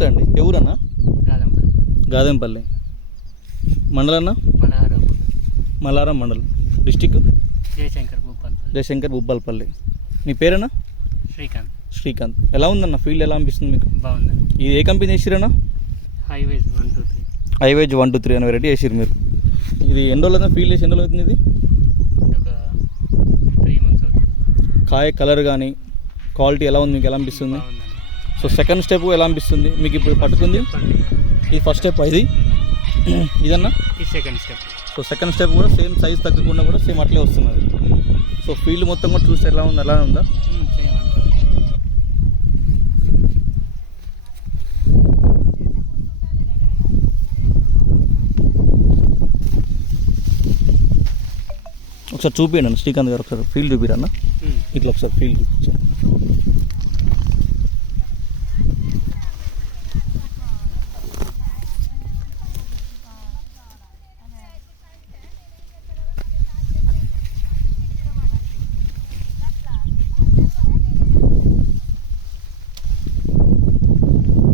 నమస్తే అండి. ఎవరన్నా? గాదంపల్లి. గాదెంపల్లి మండలన్నా? మలహారం. మల్లారం మండలం. డిస్టిక్ జయశంకర్ భూపాల్పల్లి. జయశంకర్ భూపాల్పల్లి. మీ పేరేనా? శ్రీకాంత్. శ్రీకాంత్. ఎలా ఉందన్న ఫీల్డ్, ఎలా అనిపిస్తుంది మీకు? బాగుంది. ఇది ఏ కంపెనీ చేసిరన్నా? హైవేస్ 1, 2, 3. హైవేజ్ 1, 2, 3 అని వెరైటీ చేసిరు మీరు. ఇది ఎన్ని రోజులు అవుతుంది ఫీల్డ్ చేసి? ఎన్ని రోజులు అవుతుంది ఇది? ఒక 3 months అవుతుంది. కాయ కలర్ కానీ క్వాలిటీ ఎలా ఉంది మీకు, ఎలా అనిపిస్తుంది? బాగుందండి. సో సెకండ్ స్టెప్ ఎలా అనిపిస్తుంది మీకు ఇప్పుడు పట్టుకుంది? చెప్పండి. ఇది ఫస్ట్ స్టెప్, ఇది ఇదన్నా. ఈ second step. So second step కూడా సేమ్ సైజ్ తగ్గకుండా కూడా సేమ్ అట్లే వస్తున్నది. సో ఫీల్డ్ మొత్తం కూడా చూస్తే ఎలా ఉంది, ఎలా ఉందా? సేమ్ అంతా. ఒకసారి చూపించండి శ్రీకాంత్ గారు, ఒకసారి ఫీల్డ్ చూపిరన్న. ఇట్లా ఒకసారి ఫీల్డ్ చూపించండి.